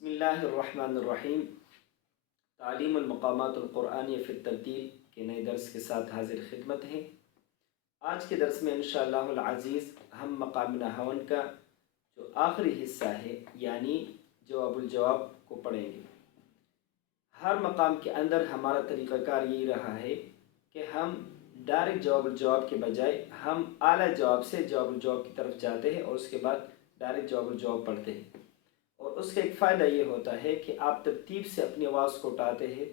बिस्मिल्लाहिर्रहमानिर्रहीम। तालीमुल मक़ामातुल क़ुरआनिया फ़ी तरतील के नए दर्स के साथ हाज़िर खिदमत हैं। आज के दर्स में इंशाअल्लाहुल अज़ीज़ हम मक़ाम नहवन का जो आखिरी हिस्सा है यानी जवाबुल जवाब को पढ़ेंगे। हर मक़ाम के अंदर हमारा तरीक़ाकार यही रहा है कि हम डायरेक्ट जवाबुल जवाब के बजाय हम आला जवाब से जवाबुल जवाब की तरफ जाते हैं और उसके बाद डायरेक्ट जवाबुल जवाब पढ़ते हैं। और उसका एक फ़ायदा ये होता है कि आप तरतीब से अपनी आवाज़ को उठाते हैं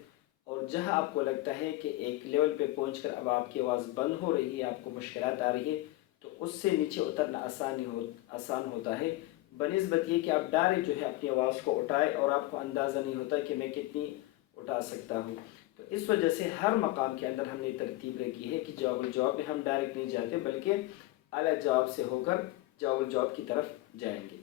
और जहाँ आपको लगता है कि एक लेवल पे पहुंचकर अब आपकी आवाज़ बंद हो रही है, आपको मुश्किलात आ रही है, तो उससे नीचे उतरना आसान होता है बनिस्बत ये कि आप डायरेक्ट जो है अपनी आवाज़ को उठाए और आपको अंदाज़ा नहीं होता कि मैं कितनी उठा सकता हूँ। तो इस वजह से हर मकाम के अंदर हमने तरतीब रखी है कि जवाबुल जवाब में हम डायरेक्ट नहीं जाते बल्कि आला जवाब से होकर जवाबुल जवाब की तरफ जाएंगे।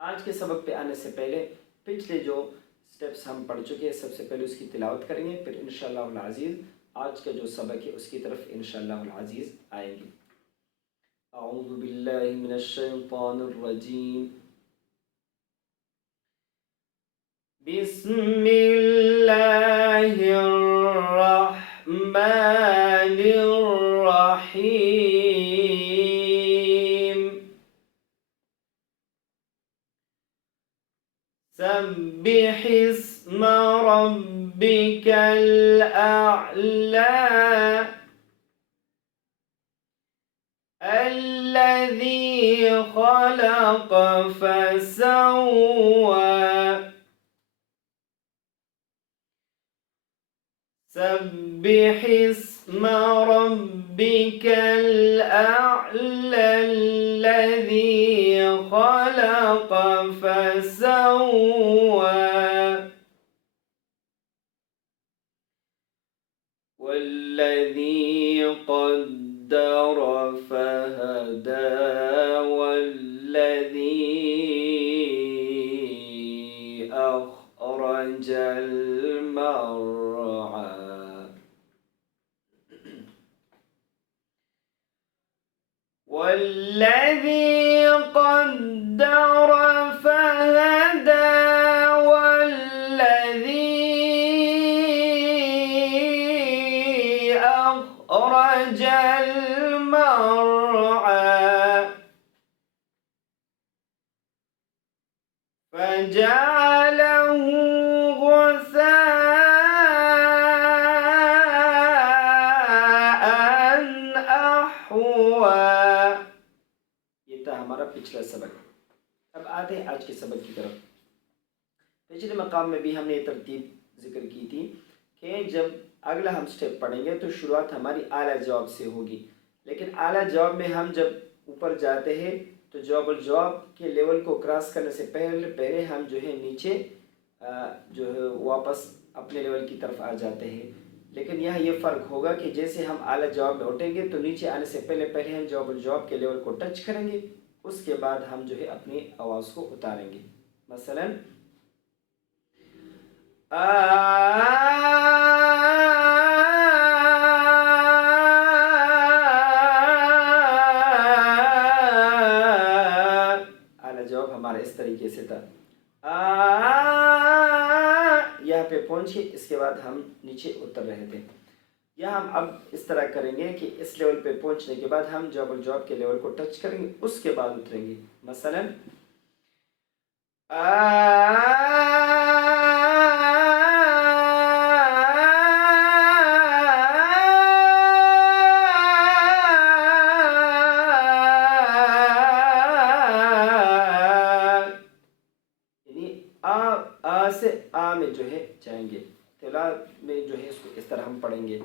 आज के सबक पे आने से पहले पिछले जो स्टेप्स हम पढ़ चुके हैं सबसे पहले उसकी तिलावत करेंगे, फिर इंशाअल्लाहुल अज़ीज़ आज का जो सबक है उसकी तरफ इंशाअल्लाहुल अज़ीज़ आएंगे। अऊज़ु बिल्लाहि मिनश शैतानिर रजीम। बिस्मिल्लाहिर रहमानिर रहीम। सब्बिहिस्म रब्बिकल अअला अल्लज़ी खलक़ फसव्वा। सब्बिहिस्म रब्बिकल अअला अल्लज़ी खलक़ फसव्वा वल्लज़ी क़द्दर फहदा वल्लज़ी अख़रजल मरअा वल्लज़ी क़द्दर फहदा वल्लज़ी अख़रजल मरअा फजअलहु गुसाअन अहवा। ये था हमारा पिछला सबक। अब आते हैं आज के सबक की तरफ। पिछले मकाम में भी हमने ये तरतीब जिक्र की थी कि जब अगला हम स्टेप पढ़ेंगे तो शुरुआत हमारी आला जवाब से होगी, लेकिन आला जवाब में हम जब ऊपर जाते हैं तो जवाबुल जवाब के लेवल को क्रॉस करने से पहले हम जो है नीचे जो है वापस अपने लेवल की तरफ आ जाते हैं। लेकिन यहाँ ये फ़र्क होगा कि जैसे हम आला जवाब में उठेंगे तो नीचे आने से पहले हम जवाबुल जवाब के लेवल को टच करेंगे, उसके बाद हम जो है अपनी आवाज़ को उतारेंगे। मसलन आला जवाब हमारा इस तरीके से था। यहाँ पे पहुँचे, इसके बाद हम नीचे उतर रहे थे। यहाँ हम अब इस तरह करेंगे कि इस लेवल पे पहुँचने के बाद हम जवाबुल जवाब के लेवल को टच करेंगे, उसके बाद उतरेंगे। मसलन आ से आ में जो है जाएंगे, तिला में जो है इसको इस तरह हम पढ़ेंगे।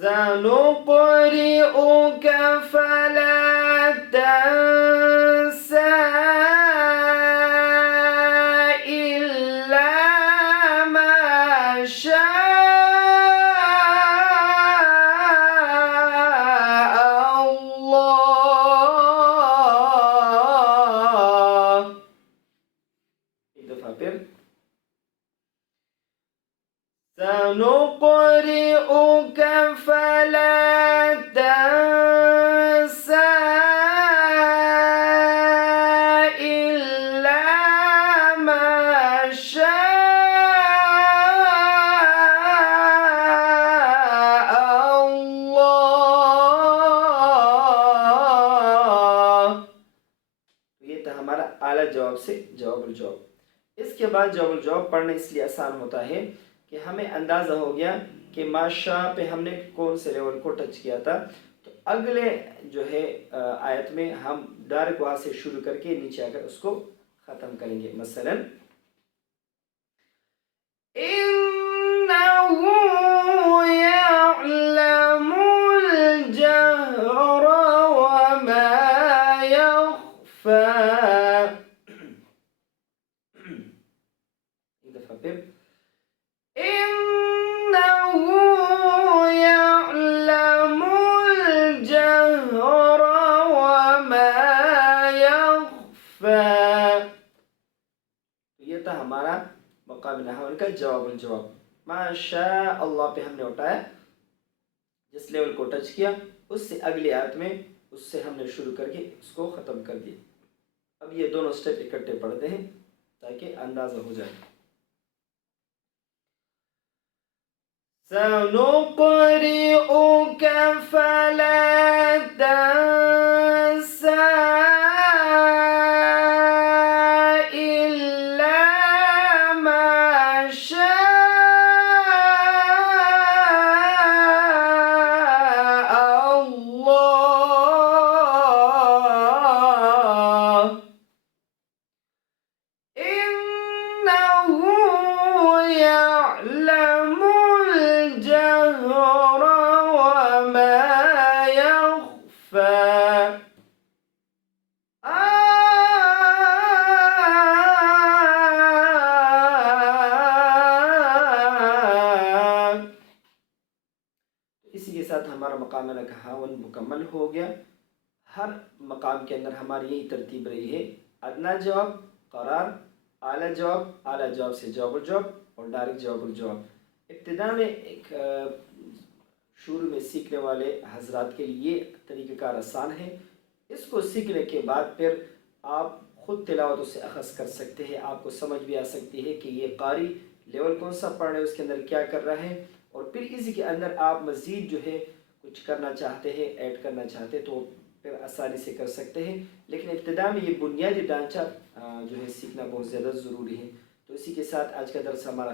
सनुक़रिउक फला तंसा इल्ला मा शाअ अल्लाह। एक दफा फिर सनुक़रिउक फला तंसा हमारा आला जवाब से जवाबुल जवाब। इसके बाद जवाबुल जवाब पढ़ना इसलिए आसान होता है कि हमें अंदाज़ा हो गया कि माशा पे हमने कौन से लेवल को टच किया था। तो अगले जो है आयत में हम डायरेक्ट वहाँ से शुरू करके नीचे आकर उसको ख़त्म करेंगे। मसलन एक दफ़ा फिर ये था हमारा मक़ाम नहव का जवाब जवाब। माशा अल्लाह पे हमने उठाया, जिस लेवल को टच किया उससे अगली आयत में उससे हमने शुरू करके उसको ख़त्म कर दिया। अब ये दोनों स्टेप इकट्ठे पढ़ते हैं ताकि अंदाज़ा हो जाए। सनुक़रिउक फला तंसा इल्ला मा शाअ अल्लाह इन्नहु यअलमुल जहर वमा यख्फा। इसी के साथ हमारा मकाम नहावन मुकम्मल हो गया। हर मकाम के अंदर हमारी यही तरतीब रही है, अदना जवाब, करार, आला जवाब से जवाब जवाब और डायरेक्ट जवाब जवाब। इब्तिदा में एक शुरू में सीखने वाले हजरात के लिए तरीक़ाकार आसान है। इसको सीखने के बाद फिर आप ख़ुद तिलावत उससे अखज़ कर सकते हैं। आपको समझ भी आ सकती है कि ये कारी लेवल कौन सा पढ़ रहे हैं, उसके अंदर क्या कर रहा है। और फिर इसी के अंदर आप मज़ीद जो है कुछ करना चाहते हैं, ऐड करना चाहते हैं तो फिर आसानी से कर सकते हैं। लेकिन इब्तिदा में ये बुनियादी ढांचा जो है सीखना बहुत ज़्यादा ज़रूरी है। तो इसी के साथ आज का दर्स हमारा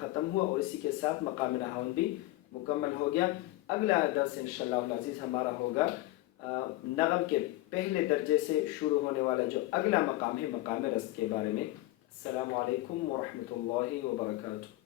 ख़त्म हुआ और इसी के साथ मकाम नहावन भी मुकम्मल हो गया। अगला दर्स इंशाअल्लाह अज़ीज़ हमारा होगा नग़म के पहले दर्जे से शुरू होने वाला जो अगला मकाम है, मकाम रस्त के बारे में। अस्सलामु अलैकुम व रहमतुल्लाहि व बरकातुहू।